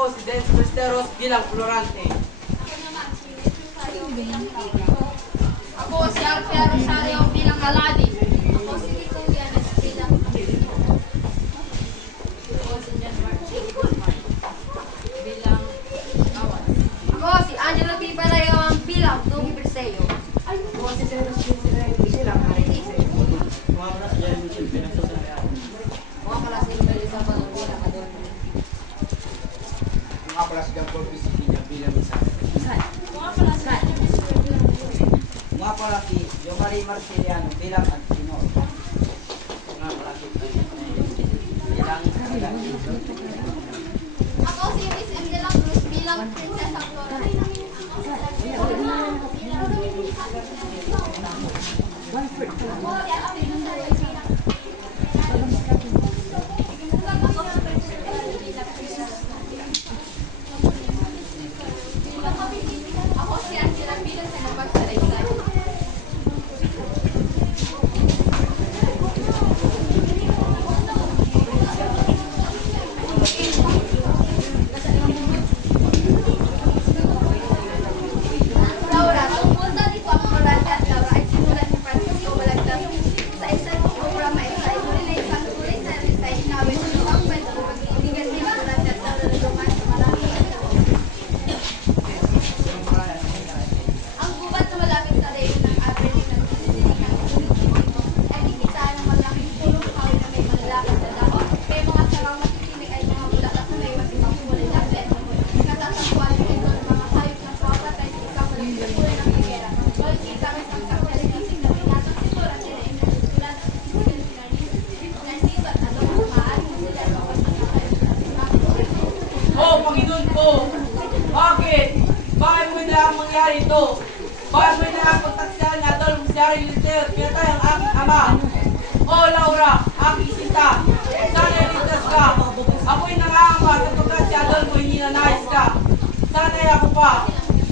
ako si Denz Presteros bilang Florante. Ako naman, si Rosario bilang Laura. Ako si Alfia Rosario bilang Aladi. Ako si Kiko Yanes bilang Aquino. Ako si Jan Marcin bilang Awas. Ako si Angelo P. Parayawan bilang Dugi Perseo. Ako si Denz Presteros bilang Arinice. Mga pala si Jeremy Michel pinagsasalayaan. Ako pala si Melissa Balong bilang Adorno. Mga pala si John Paul Pisipinya bilang isa. Mga pala si Jomari Marceliano bilang Antino. Mga pala si bilang Ako si Miss M. De La Cruz bilang Prinsesa Flora. Ako si Angela bilang Senapag Salaysay. Laura, tungkol sa dito ang Florante at Laura ay sinulat ni Francisco Balagtas sa isang programa sa isulay sa tuloy sa Rizay Inawit ng ang kwento ng pag-iibigan ni Florante at Laura na dumaan sa marami. Ang gubat na malapit sa reyo ng Aberdeen ng sinisilikan ay kikita ng malaking pulong kahoy na may malalapit na dahon. May mga sarang matitinig ay mga bulaklak na may matibang kulay na pleno. Katatagpuan ito ng mga hayop na papatay sa isang malaking kulay ng higera. Ngunit kita ang isang karakteristik na pinatong si Florante na inusulat at isipin pinarnisip at ano ang maaaring sila ay mapagpapalay. Oh, Panginoon ko! Bakit? Bakit mo na mangyari ito? Bakit mo na pagtaksyan na Adolfo Rosario Lutero pinatay ang aking ama? Oh, Laura, aking sinta, sana iligtas ka. Ako'y nangangamba kapag si Adolfo hindi nanayos ka. Sana'y ako pa.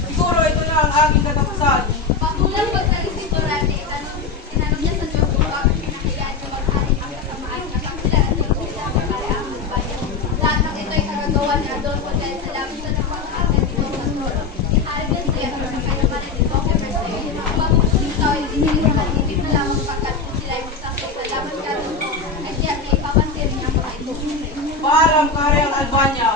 Siguro ito na ang aking katapusan. Patulang pagtalis si Florante, tinanong niya sa Diyos kung bakit pinahayaan niya mag-ari ang kasamaan na kapilan at hindi nila sa kareang ng bayan. Lahat ng ito ay karagawa ni Adolfo dahil sa labis na napang-arte ni Don Pastor. Si Hargan siya sa kanyamanan ni Don Perseo. Ang bagong tao ay dinilip na lamang pagkat kung sila ay magsasabi sa laban ka ay siya ay ipapansin niya ang mga ito. Paalam, Karyang Albania.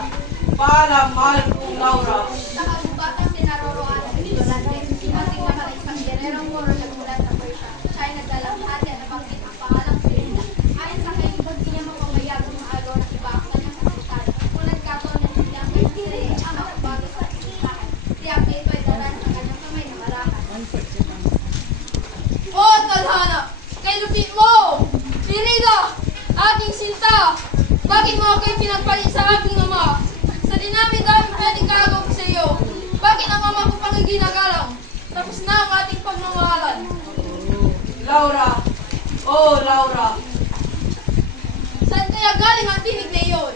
Paalam, mahal kong Laura. Sa kagubatang tinaroroan ni Florante, dumating naman ang isang generong moro nagmula sa Persia. Siya ay naglalahati at nabanggit ang pangalang Pirina. Ayon sa kanya, hindi niya mamamayagong ng agaw ng iba ang kanyang kapitan. Kung nagkataon na hindi ang hindi ang bago sa islahan. Tiyak na ito ay daran sa kanyang kamay na marakan. O Talhana, kay lupit mo! Pirida, aking sinta! Bakit mo ako'y pinagpalit sa aking ama? Sa dinami-dami pwedeng gagawa ko sa iyo. Bakit ang ama ko pang ginagalang? Tapos na ang ating pagmamahalan. Laura. Oh, Laura. Saan kaya galing ang tinig na iyon?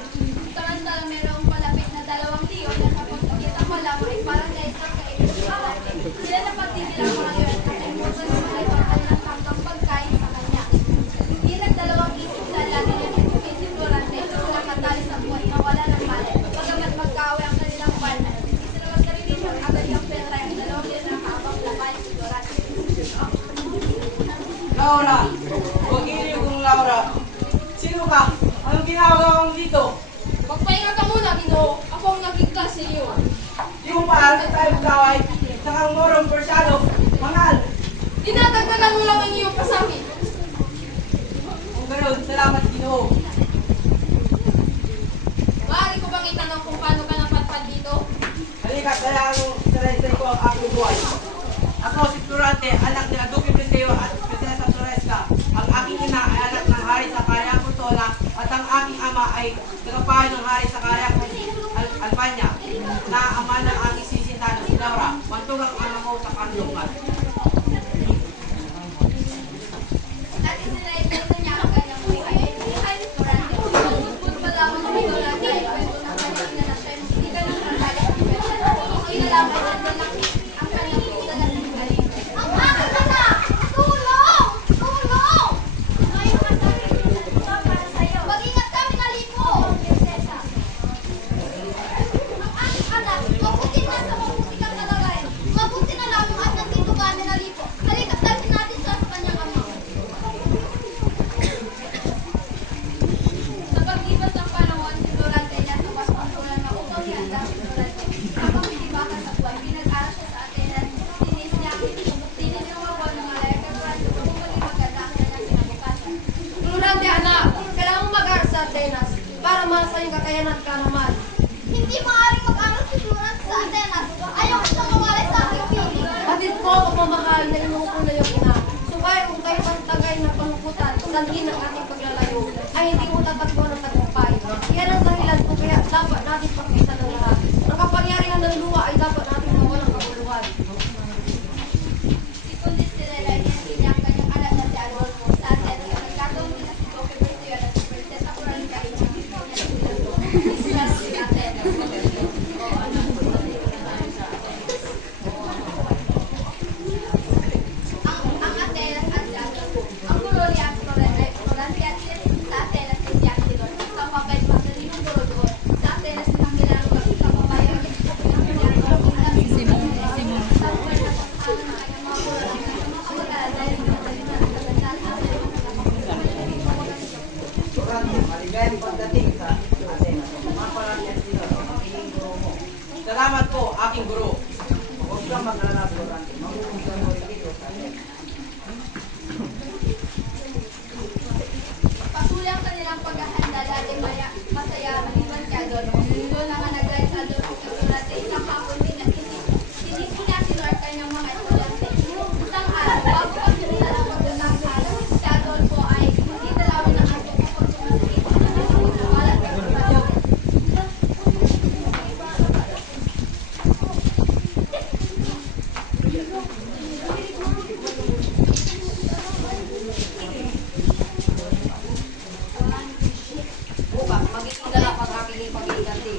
Samantala mayroong palapit na 2 leon na kapag nakita mo lang ay parang naisip ka ito si Florante. Sila na pagtigilan mga leon at ay muna sa mga ito ang kanilang hanggang pagkain sa kanya. Hindi nagdalawang isip sa lagi niya si Florante na matali sa buhay na wala ng mali. Pagamat magkaaway ang kanilang partner, hindi sila magkarinig agad yung pera ang 2 leon na habang laban si Florante. Laura. Huwag iniyo kong Laura. Sino ka? Anong ginagawa mo dito? Magpahinga ka muna, Ginoo. Ako ang nagigtas sa iyo. Di mo pa alam tayo magkaway. Saka ang morong Persiano. Mangal. Dinadagdagan mo lang ang iyong pasakit. Kung ganoon, salamat Ginoo. Maaari ko bang itanong kung paano ka napadpad dito? Halika, kaya ang sarili ko ang aking buhay. Ako si Florante, anak ni Duque Preseo at Prinsesa Floresca. Ang aking ina ay anak ng hari sa Karya Putola at ang aking ama ay tagapahan ng hari sa Karya Albania na ama ng aking sisinta na si Laura. Bantog ang anak ko sa kanlungan. At isinaytay na niya ang kanyang buhay ay buhay ni Florante. Puro pa lamang ni Florante ay kwento ng kanyang ina na siya ay hindi ka nang kagalit ng kwento. Kung inalaman niya na lang ang kanyang puta na sinagaling. Ang aking anak! Tulong! Tulong! Ngayon ang dami para sa'yo. Mag-ingat kami na lipo! Prinsesa. umasa yung kakayanan ka naman. Hindi maaaring mag-aral si Florence sa Atenas. Ayaw ko siyang mawala sa aking piling. Hatid ko ang pamamahal na inuupo na yung ina. Subalit kung kayo pang tagay ng pangukutan, sanhin ang ating paglalayo, ay hindi mo tatakbo ng tagumpay. Yan ang dahilan kung kaya dapat natin pakita ng lahat. Ang kapangyarihan ng luwa ay dapat natin mawalang kabuluhan. Si Condestilla niya siya ang kanyang anak na si Adolfo sa Atenas. Nagkataon nila si Coque Bertio at si Princesa Florencia ay sila si Atenas. Ang Atenas at si Adolfo. Ang Colony at Florencia at sa Atenas ay si Aquilon. Sa mabait magaling puro doon. Sa Atenas ang nilalaro sa pabayang Florante, maligayang pagdating sa Atenas. Mga palaki at Senyor, ang magiging guro mo. Salamat po, aking guro. Huwag kang mag-alala, Florante. Magugustuhan mo rin dito sa Atenas. Patuloy ang kanilang paghahanda dati masaya maliban si Adolfo. Doon ang nagay sa Adolfo kay Florante. Isang hapon din na sinisina si Lord kanyang mga estudyante. Isang araw, bago pa sila ng magdasal, si Adolfo ay hindi dalawin ng ato kapag sumasakit sa kanyang walang kagulat. Bukas, magiging galap ang aking ipag-iiganti.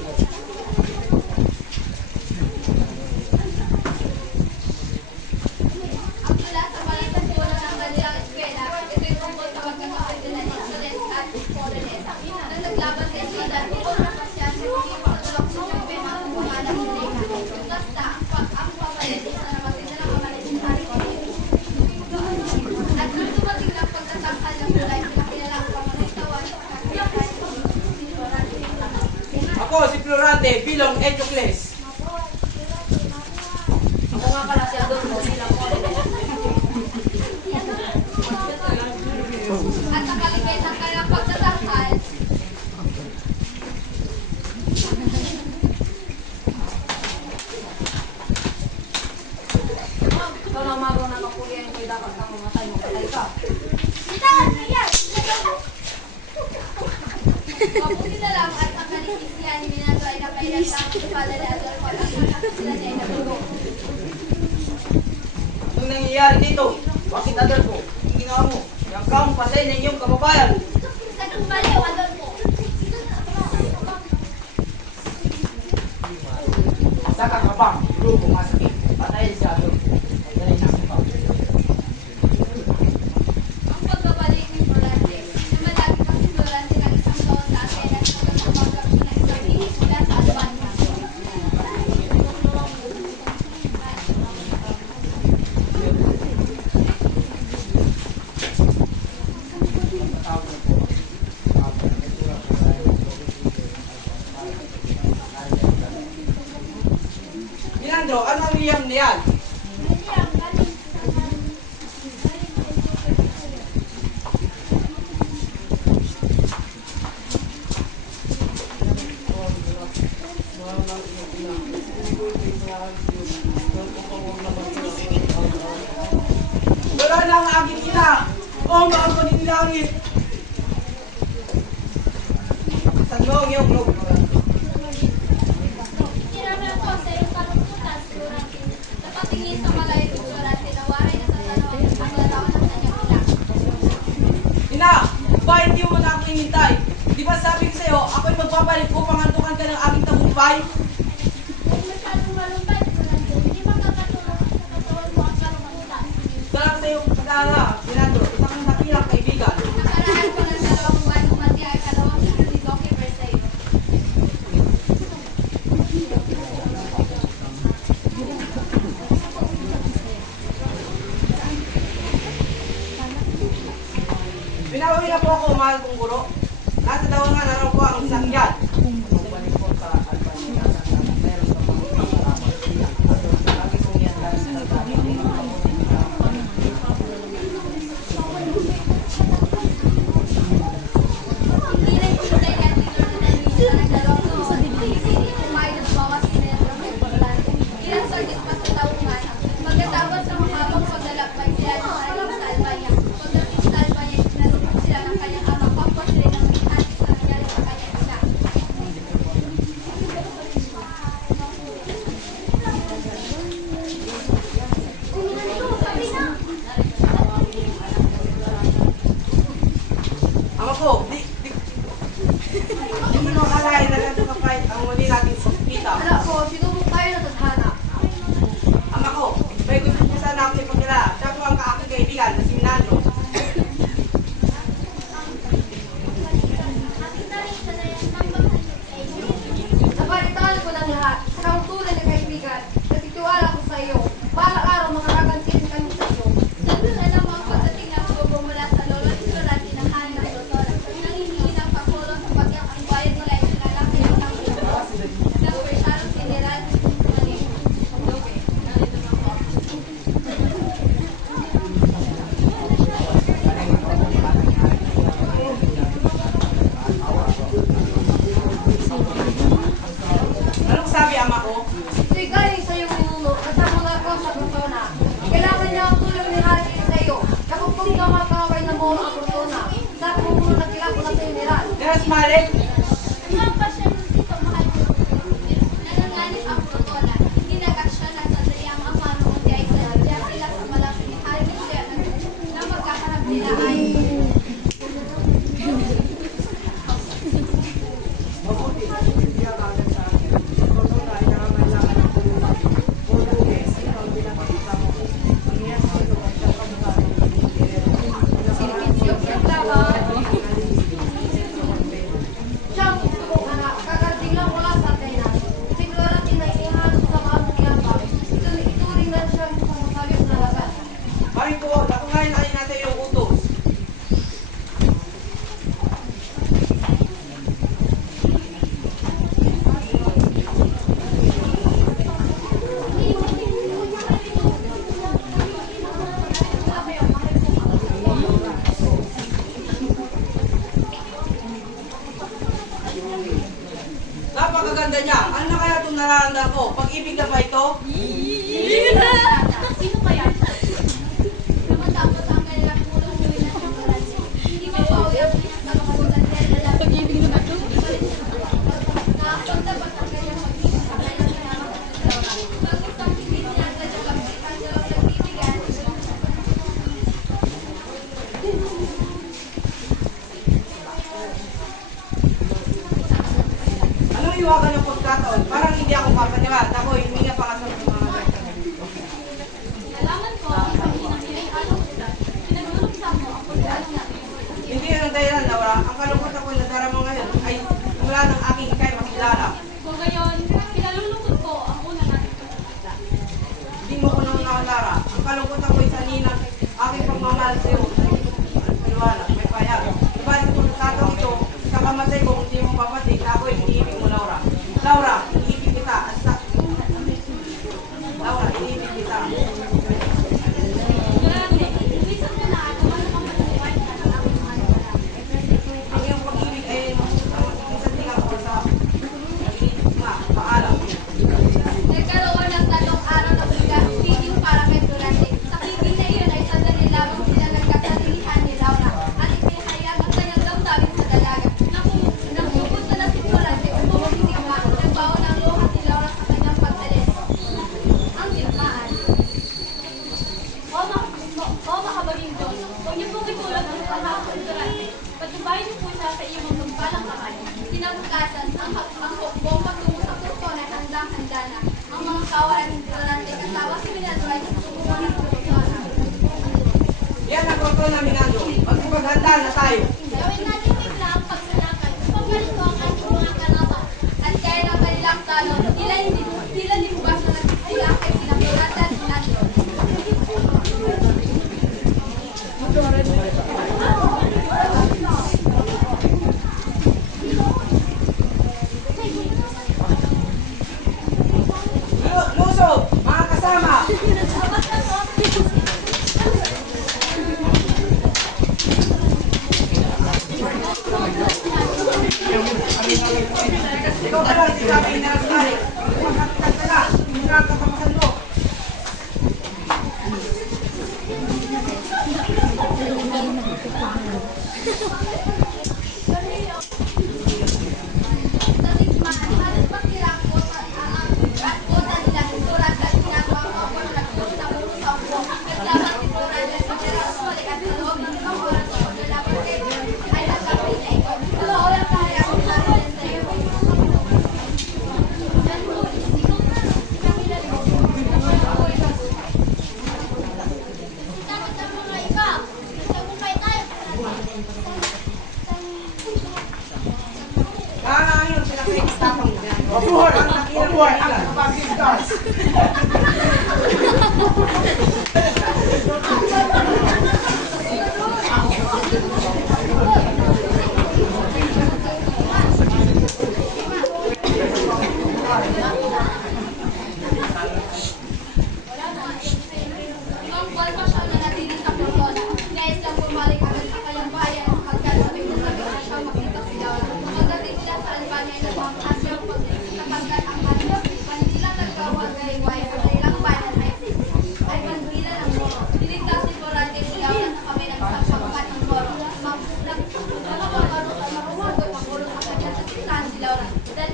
Ang tula sa balitan po ng kanilang eskwela, ito'y tungkol sa pagkakapit nila ni Excellence at Holiness. Nang naglaban sa Isla, tinutulak siya sa hindi pagtulak sa Pepe ng pangalan ng Leyla. Basta, ang pamalit sa namatid na lang kamalit sa hari ko. At nung dumating ng pagtatangkal ng tulay, pinakilala ang pamanitawa sa kakilakay si Florante. Ako si Florante bilang Eteocles. Ako nga pala si Adolfo bilang Holiness. At sa kaligay ng kanilang pagtatangkal, Ikaw na umaga ng kapulian ko'y dapat kang mamatay, magpatay ka. mabuti na lang at ang kaligisihan ni Minato ay napailan lang sa espada ni Adolfo at ang anak sila niya ay natulog. Anong nangyayari dito? Bakit Adolfo? Ang ginawa mo? Yang kaong pasay ng iyong kababayan. Anong baliw, Adolfo? Saka ka ba? Grupo masakit. Patayin si Adolfo. Ay galing na ako pa. Ang pagbabalik ni Florante, na malagi pa si Florante ng isang taon sa Atenas hanggang sa pagkakit ng isang higit mula sa Albania. Leandro, ano ang iyang niyan? Wala na ang aking ina. O mga paninilangit. Saan mo ang iyong loob? Kinaman ko sa iyong kalungkutan, Florante. Napatingin sa malayo ni Florante na waray na sa tanong ang larawan ng kanyang ina. Ina, bakit di mo na ako inintay? Di ba sabi ko sa'yo, ako'y magpapalit upang hantukan ka ng aking tagumpay? Huwag masyadong malumbay, Florante. Hindi makakatulong sa katawan mo ang kalungkutan. Salamat sa iyong pag-aalala, Leandro, isang nakilang kaibigan. Nakaraan ko ng 2 buwan umati ay kalawang sa ni Coque Bertio. Pinabawi na po ako, mahal kong guro. Nasa dawan nga na raw po ang isang yan. Balik po sa Albania. Meron ka pang kasalamat. Lagi kong yan lang sa Albania. Hindi rin hintay natin Lord na magsalita. Anak ko, sinubok tayo ng tadhana. Ama ko, may gusto ko sana ako ipagkila. Siya po ang kaaking kaibigan na si Minando. Nabalitaan ko ng lahat. Sa kang tunay na kaibigan, nagtitiwala ko sa iyo. Balang araw makakaganti rin kami sa iyo. Sabi na namang pagdating ng subo mula sa lolo at lorati ng Han ng Doktora, nangihingi ng pakulong sa pagkat ang bayan nila ay sinalaki ng Persyano General Anong sabi ama ko? Ito'y galing sa iyong ninuno at sa mga ko sa persona. Kailangan niya ang tulong ni Harry sa iyo. Kapag kung ikaw makakaway na mo ang persona, sa kumulo na kilako na sa general. Yes, Malik. Ang pasya ng dito, mahal ko. Nanganganib ang protola. Hindi nag-aksyon na sa dayang ang manong ay sa daya sila sa malaki ni Harry na magkaharap nila ay Mabuti, hindi ang agad sa akin. Totoo na, nangangailangan ng tulungan. Puro sino ang pinakita mo. Ang iyang sino at siyang kamukha ng pagkikirero. Yung laban, siyang gusto anak, kagating lang wala sa Atenas. Sigurati na inihalot sa mga bukyapan. Ituring na siyang isang masayos na laban. Maring ko, nakungayin na natin yung utos. Napakaganda niya. Ano na kaya itong nararamdaman ko? Pag-ibig na ba ito? Sino kaya siya? Namatapos ang kanilang pulong nyo na siyang karansi. Hindi mapawi ang kanyang kalungkutan dahil alam pag-ibig na ba ito? Nakapunta ba sa kanyang mag-ibig sa kanyang minamahal na trauma? Bakit ang hindi niya ang kanyang kapitan niya ang nagbibigan? Anong iwagan ng pagkataon? Parang hindi ako papaniwala. Ako, hindi nga pangasal ng mga Nalaman ko ang pag-inang ay anong pinagluluksa mo ang pagkaalam natin. Hindi yun ang dahilan, Laura. Ang kalungkot ako na darama ngayon ay mula ng aking ikay makilala. Kung ngayon, pinalulungkot ko ang una natin pagkakita. Hindi mo ko naman nakalara. Ang kalungkot ako ay sa ninang aking pagmamahal sa iyo. Paliwala, may payag. Diba sa pagkakataon ito, sa kamatay ko, hindi mo papatid, ako ay iniibig mo, Laura. Laura, iniibig kita. Laura, iniibig kita. Grabe, iwisan mo na ako ano kang matuluan ka ng aking mahal na lalaki. Ang iyong pag-ibig ay isang tingin ko sa paalam. Nagkaroon ng 3 araw na pigil para kay Durante. Sa pigil na iyon ay sandali lamang sila nagkasalihan ni Laura at ipinahayag ang kanyang damdamin sa dalaga. Nang pupunta na si Durante upang magsisigma, nagbaon ng luha si Laura sa kanyang pagdalis. Ang gitmaan. O makabaling Diyos, huwag niyo pong itulad ng pangako ni Durante. Patubayin niyo po siya sa iyong magpalang kamay. Kinabukasan, ang hukbong patungo sa kurso na handang-handa na. Ang mga kawalan ni Durante kasama si Minando ay nasusunod ng kurso. Yan ang kontrol namin nando. Magpaghanda na tayo. Gawin natin bigla ang pagsanakay upang malito ang ating mga kanata. At kaya ng kanilang talo, tila limugas na nagsisila kay Sinapurata at Minando. Luso, mga kasama. Ikaw ka lang, sinabi na lang tayo. Magkakakas ka na. Hindi na kakapasan mo. Sa digmaan, halos pagtira ang kota nila ni Durante at ginagawa ko ako ng nagpunta sa ulo sa ulo. Naglaban si Durante at General Suwalik at sa loob ng 2 oras sa paglalaban kay ay nagkapit na ito. 2 oras kaya ang narin sa iyo. buhay at kapagligtas. Ang balba siya na natiling sa Pulon. Nais lang bumalik agad sa kanyang bayan hanggang sabay na sabi na siya makita si Laura. Pagdating nila sa Albania, nagmamahal siyang sapagkat ang kanyang panilang nagkawan kay Guay at ilang bayan ay bandila ng Moro. Niligtas ni Borante si Laura sa kami ng saksangkat ng Moro. Nakapagkaroon sa marunong ay pagulong sa kanya sa tindahan si Laura. Dahil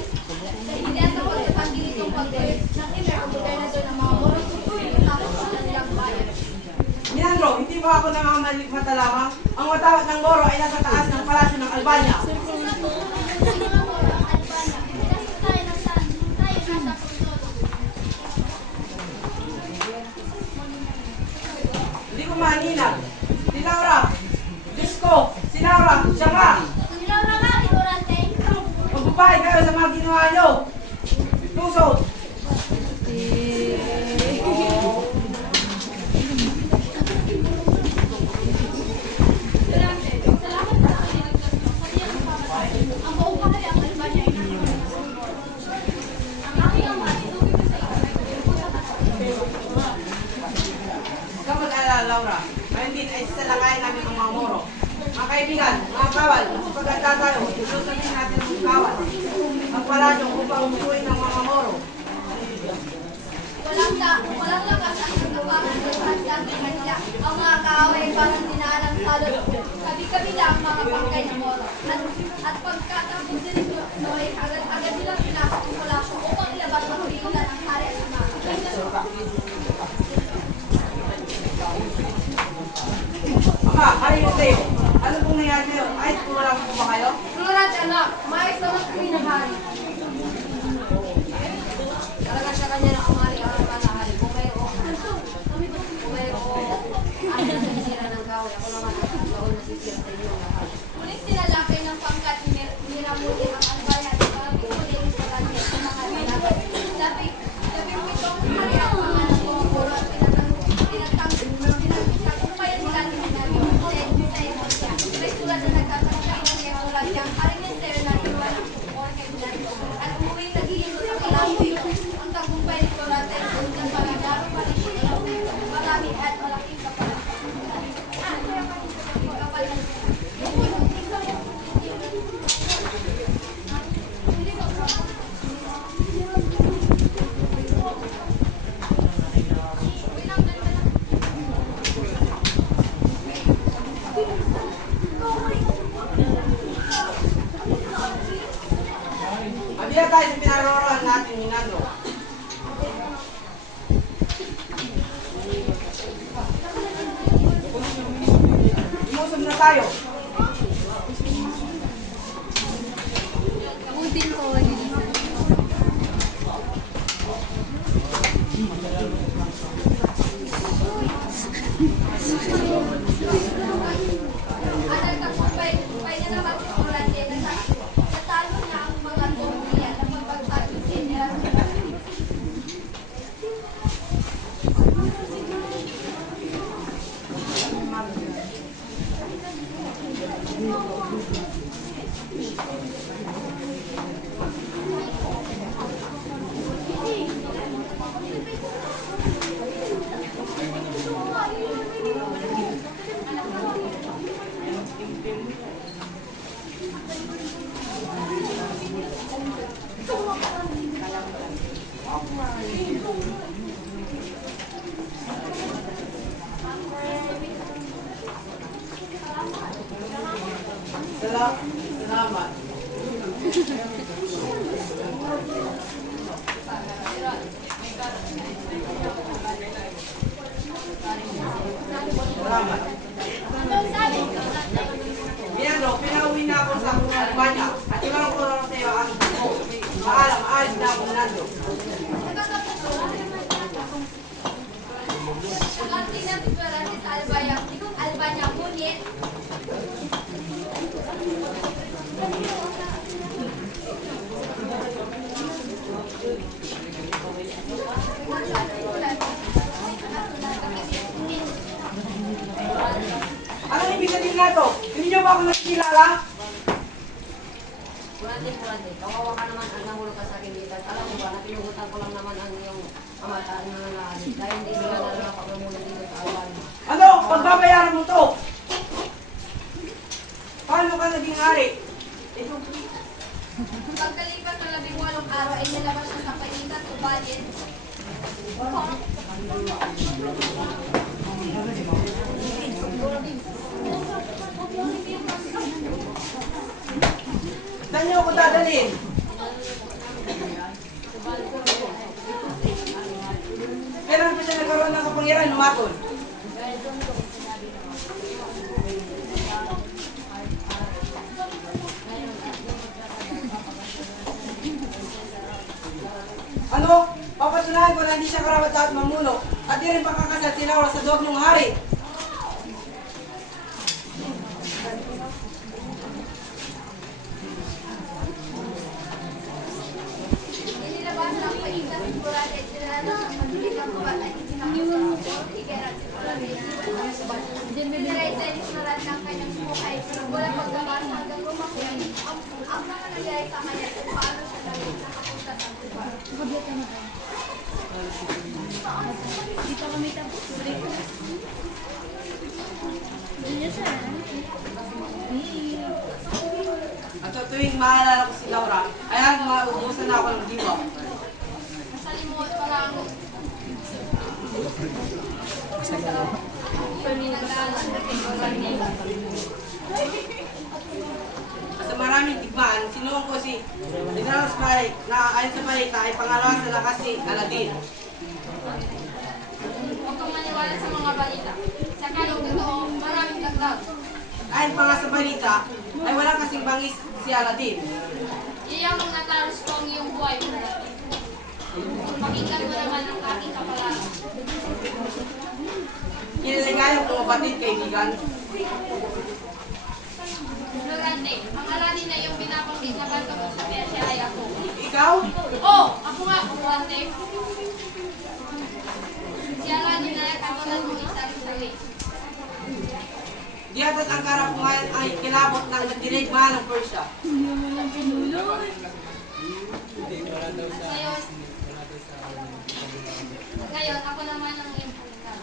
hindi sa pagkatanggi nitong pagkulit ng gobernador ng mga Moro tapos sa kanilang bayan. Minandro, hindi ba ako nangangalit mata lamang? Ang watawat ng Moro ay nasa taas ng palasyo ng Albania. Hindi ko maninag. Si Laura. Diyos ko, si Laura, siya nga. Magbabahay kayo sa mga ginawa nyo. Tusod. Ang buong bahay ang Albania ay nasa ang aking ama ay tubig sa Huwag kang mag-alala, Laura. Ngayon din ay sasalakayin namin ang mga Moro. Mga kaibigan, mga kawal, pagkata tayo, susundin natin ang kawal. Ang palasyo upang umusuin ng mga Moro. walang lakas ang nagkapangan ng handa sa kanila. Ang mga kaaway parang dinaalang salot. Kabi-kabila ang mga bangkay ng Moro. At pagkatapos nito, ay agad-agad nilang pinasok ang palasyo upang ilabas ang pinunan ng hari at ama. Ama, halino tayo. Ano pong nangyari sa'yo? Ayos po lang po ba kayo? Ignorante anak, maayos naman kami ng hari. Talaga siya kanya na umari ang panahari. Kung mayroong ano na sisira ng gawin, ako naman ang gawin na sisira sa inyo lahat. Ngunit sinalakay ng pangkat ni Miramuti ang Albania at marami ulit sa kanya sa mga lalaki. Labing pitong hari ang mga nagpupuro at pinagtagumpayan nila ni Sinabi sa Emotia. May sulat na nagkasakta ng Emotia. Hari ni Sir na iwan ang kay Blanco. At umuwi nagiging sa kalawi. Ang tagumpay ni Corate ay sundan pagkagaro pa rin siya. Marami at malaking kapal. Kapal na Mabila tayo sa pinarorohan natin, Minandro. Imusog na tayo. At nagtagumpay niya naman si Corate na natalo niya ang mga tumulya na pagpagsabi si Erasmus. Salamat. Salamat. Minandro, pinauwi na ako sa Albania at ilang ko lang sa iyo ang paalam, ayos na ako, Minandro. Nagati na si Corate sa Albania, ngunit Estudiante, kawawa ka naman ang nahulog ka sa kinitan. Alam mo ba, napinugutan ko lang naman ang iyong amataan na nangyari. Dahil hindi nila na nakapagmumulong dito sa awan. Ano? Pagbabayaran mo to! Paano ka naging hari? Ito, Pagkalipas ng 18 araw ay nilabas siya sa painitan o bayan. saan niyo ako dadalhin? Kailan pa siya nagkaroon ng kapangyarihan lumatol? Ano? Papatunayan ko na hindi siya karapat at mamuno at di rin pakakasal si Laura sa duwag ng hari. Inilabas ng painitan si Purade at sinanap ang pagdilig ng buwan ay itinakot sa Higuera si Purade. Pinaray sa lahat ng kanyang buhay. Wala paglabas hanggang lumaki. Ang mga nangyari sa kanya kung paano siya naging nakapunta sa buwan. At sa tuwing maalala ko si Laura, ay ang maubusan na ako ng diwa. Masalimuot pa lang. Pinaglalaan na kay Orlando. At sa maraming tigmaan, sinuong ko si General Sprite na ayon sa balita ay pangalawa sa lakas ni Aladdin. Huwag kang maniwala sa mga balita. Sa kalong totoo, maraming dagdag. Ayon pa nga sa balita, ay walang kasing bangis si Aladdin. Iyamang nataros ko ang iyong buhay mo. Pakinggan mo naman ang aking kapalaran. Kiniligayang mga batid kaibigan. Ignorante, ang Aladdin na iyong binabanggit na banto mo sa Persia ay ako. Ikaw? Oh, ako nga, ignorante. Si Aladdin na katulad mong isang-isali. Di atat ang karapungan ay kilabot ng nagdirigma ng Persia. Ngayon, ako naman ang iyong pangkat.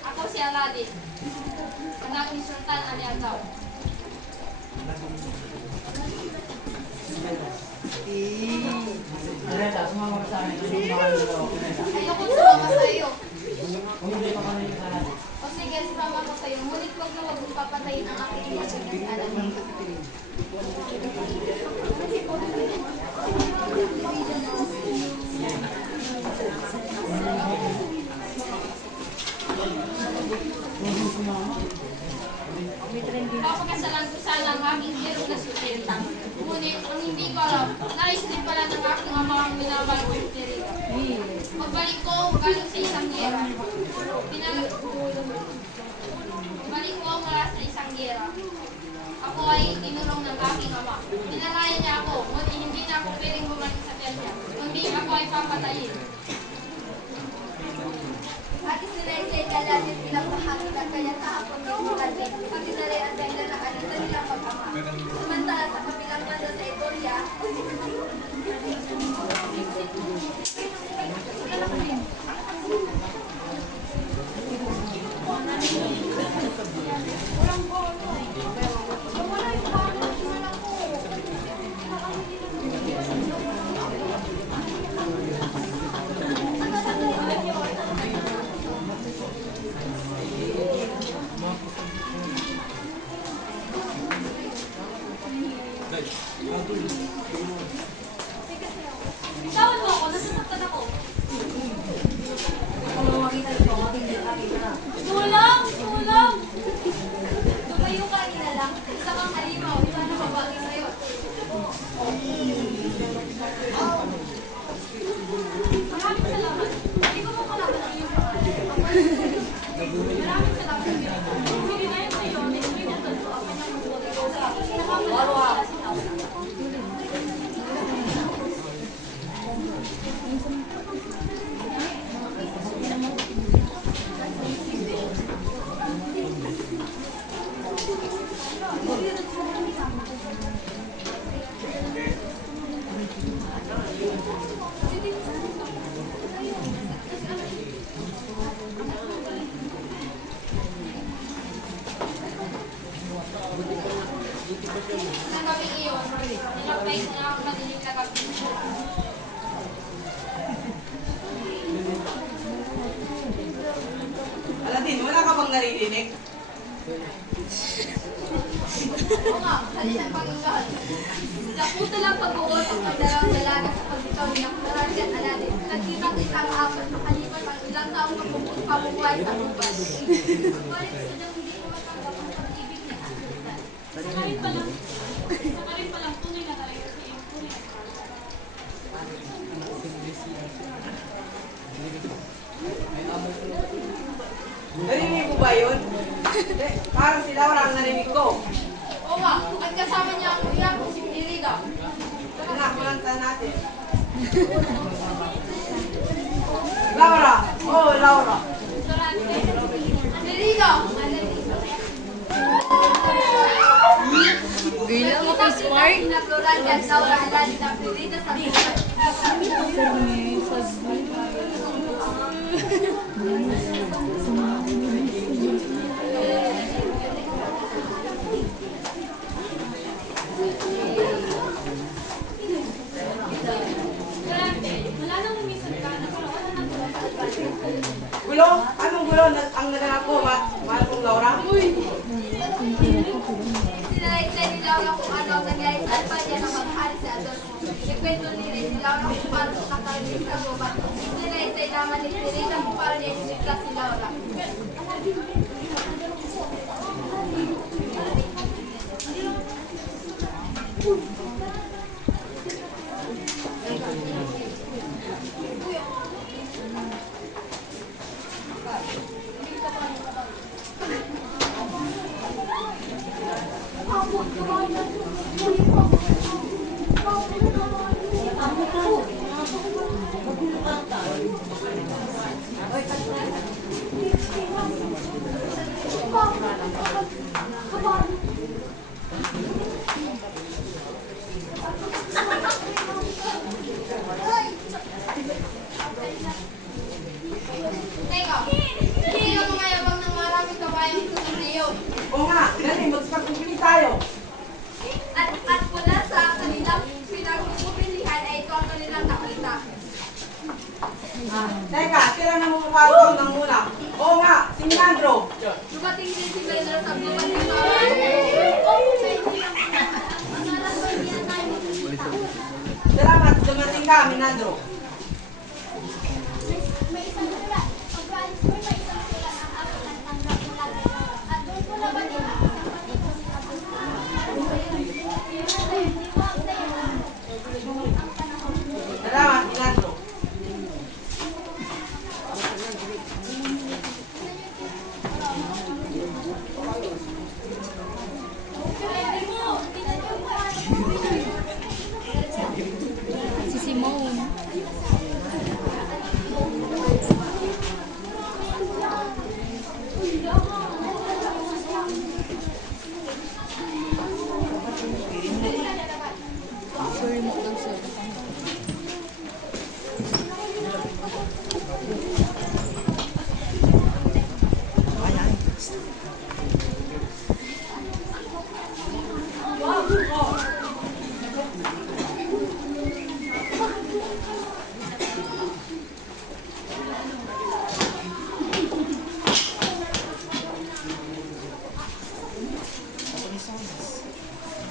Ako si Aladdin. Anak ni Sultan Ali Aghaw. Ayoko sumama sa iyo. O sige, sumama ko sa iyo. Ngunit wag na wag mong papatayin ang aking iyong Aladdin. Papakasalan ko sana ang aking hero na si Sultan. Ngunit, ang hindi ko alam, nais din pala ng aking ama ang minamahal ko si Teriga. Pagbalik ko, galing sa isang gera. Balik ko mula sa isang gera. Ako ay tinulong ng aking ama. Pinalaya niya ako, ngunit hindi na ako pwedeng bumalik sa Persia. Kundi ako ay papatayin. At isinaysay ka natin bilang bahagi ng kanyang kahapon ng Aladdin. Pag inalay ang ganda ng anita nilang pag-ama. Samantala sa kabilang banda sa Etoria, Bitawan mo ako, nasasaktan ako. Tulong! Tulong! tumayo ka ina lang. Isa kang halimaw, isa na mabagi sa'yo. Maraming salamat. Hindi ko mo kalaban ang iyong pangalan. Maraming salamat. Hindi na yun sa'yo. Hindi na ito. Ako na magbuhay ko sa akin. Nakakalaman sila si Laura. kamay ko na ang madilim na gabi. Aladin, wala ka bang naririnig? Oo nga, kanilang Panginoon. Naputo lang pag-uusap ng dalawang dalaga sa pagbitaw ni Nakularad at Aladin. Nagkita-kita ang apat makalipas ang ilang taong pabubuhay sa buwan. Ngunit sila hindi ko matanggap ang pag-ibig ni Alutan. Sakarin pa lang tunay na talaga sa iyong tunay na Narinig mo ba yun? Hindi, parang si Laura ang narinig ko. Oo nga, at kasama niya ang iyang si Irida. Ito na, kulanta natin. Laura! Oh, Laura! Irida! Gila mo kay Spark? Nakularad at Laura Aladin ang Irida sa buwan. wala nang lumisan ka na wala nang Gulo? Anong gulo ang naganap ko, mahal kong Laura? Sinalaysay ni Laura kung ano ang nangyari sa Alpanya na maghari sa Adolfo. Ikwento ni rin ni Laura kung paano nakarating sa gubat. Sinalaysay naman ni Irida kung paano niya sinikla si Laura. Teka, hindi ang mga yabang ng maraming kabayang tulad na iyo. Oo nga, dali, magpagpipili tayo. At mula sa kanilang pinagpupilihan ay ito ang kanilang nakita. Teka, sila na mukha ng muna. Oo nga, si Leandro. Dumating din si Pedro sa gubat ni Laura. Salamat, dumating ka, Minandro. May isang sulat. Pag-alis mo, may isang sulat ang aking natanggap mula kay Laura. At doon ko laban yung isang kapatid ko si Abel. Ano ba yun? Yun na sa'yo, di mo ang sa'yo. Ang panahon. Salamat, Minandro. Pwede mo, tinanong mo. Si Simone.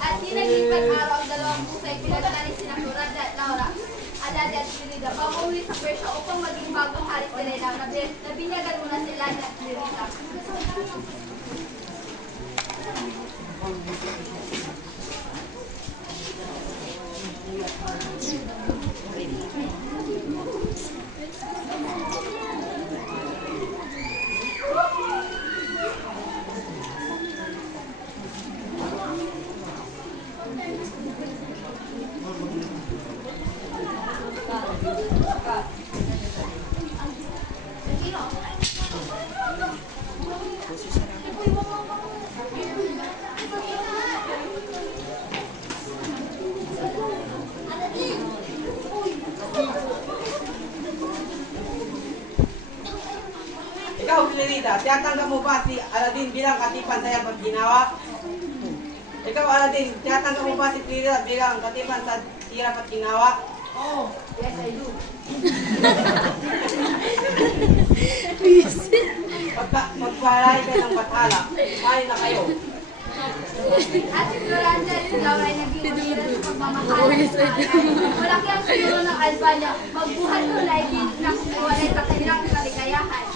At di naglipat araw ang dalawang pusay pinagtali si Nakularad at Laura. Aladin at Irida pamuwi sa Persia upang maging bagong hari sila na nabinyagan muna sila at Irida. Ikaw, Pilerita, tiyatanggap mo ba si Aladin bilang katipan sa iyong pagginawa? Ikaw, Aladdin, tinatanggap mo ba si Trinidad bilang katipan sa hirap at ginawa? Oo, yes I do. Magpalay kayo ng bathala. Mali na kayo. At si Floranda rin daw ay naging mahirap sa pagmamahal ng nanay. Malaki ang siguro ng Albania. Magbuhat ko na ay nakukuwalay sa kanilang kaligayahan.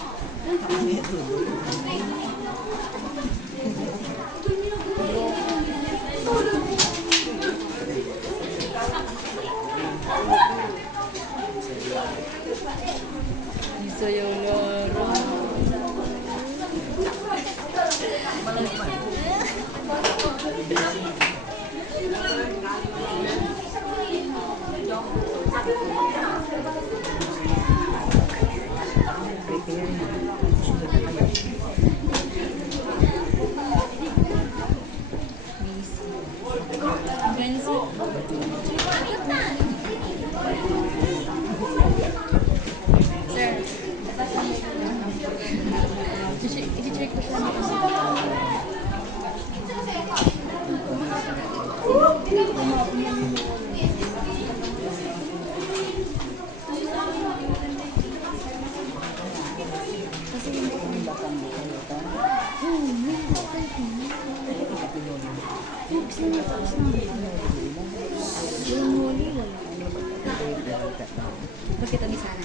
Bakit ang sana?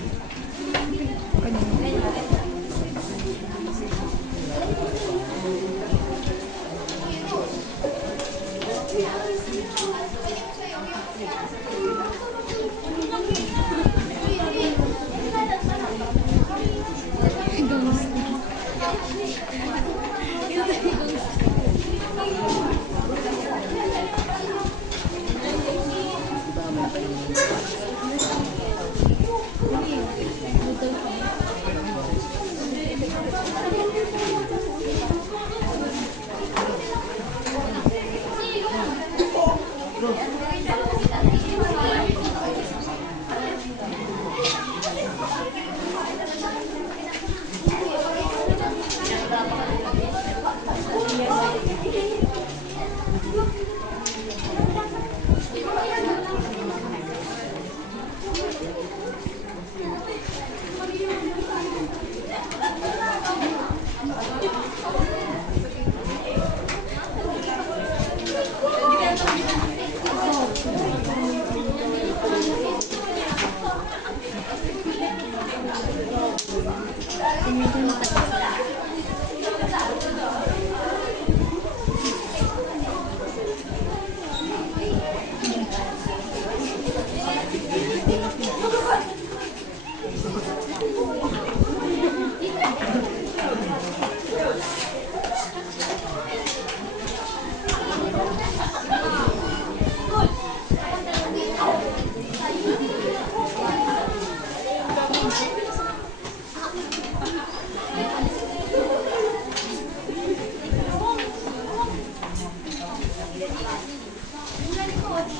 Ouch!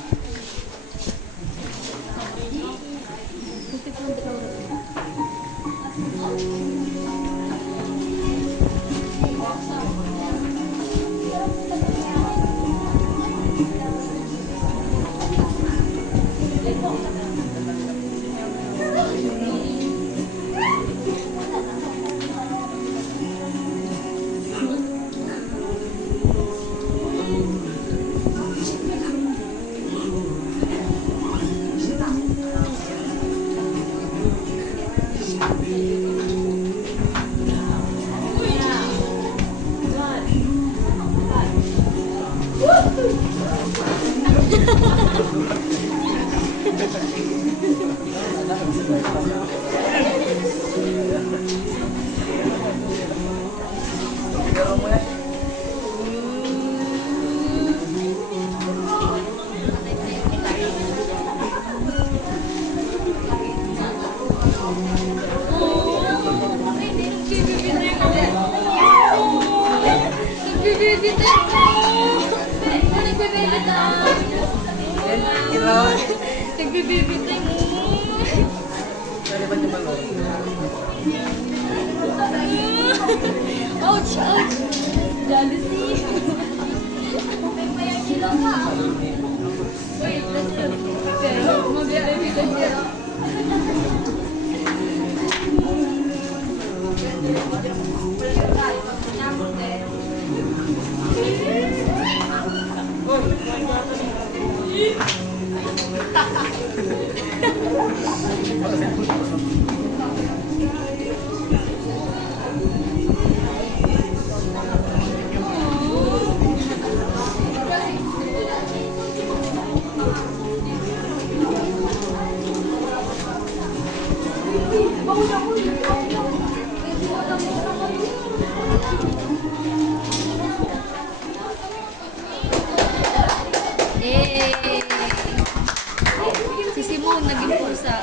Ouch! Jealousy! Eh, si Simon naging pusa.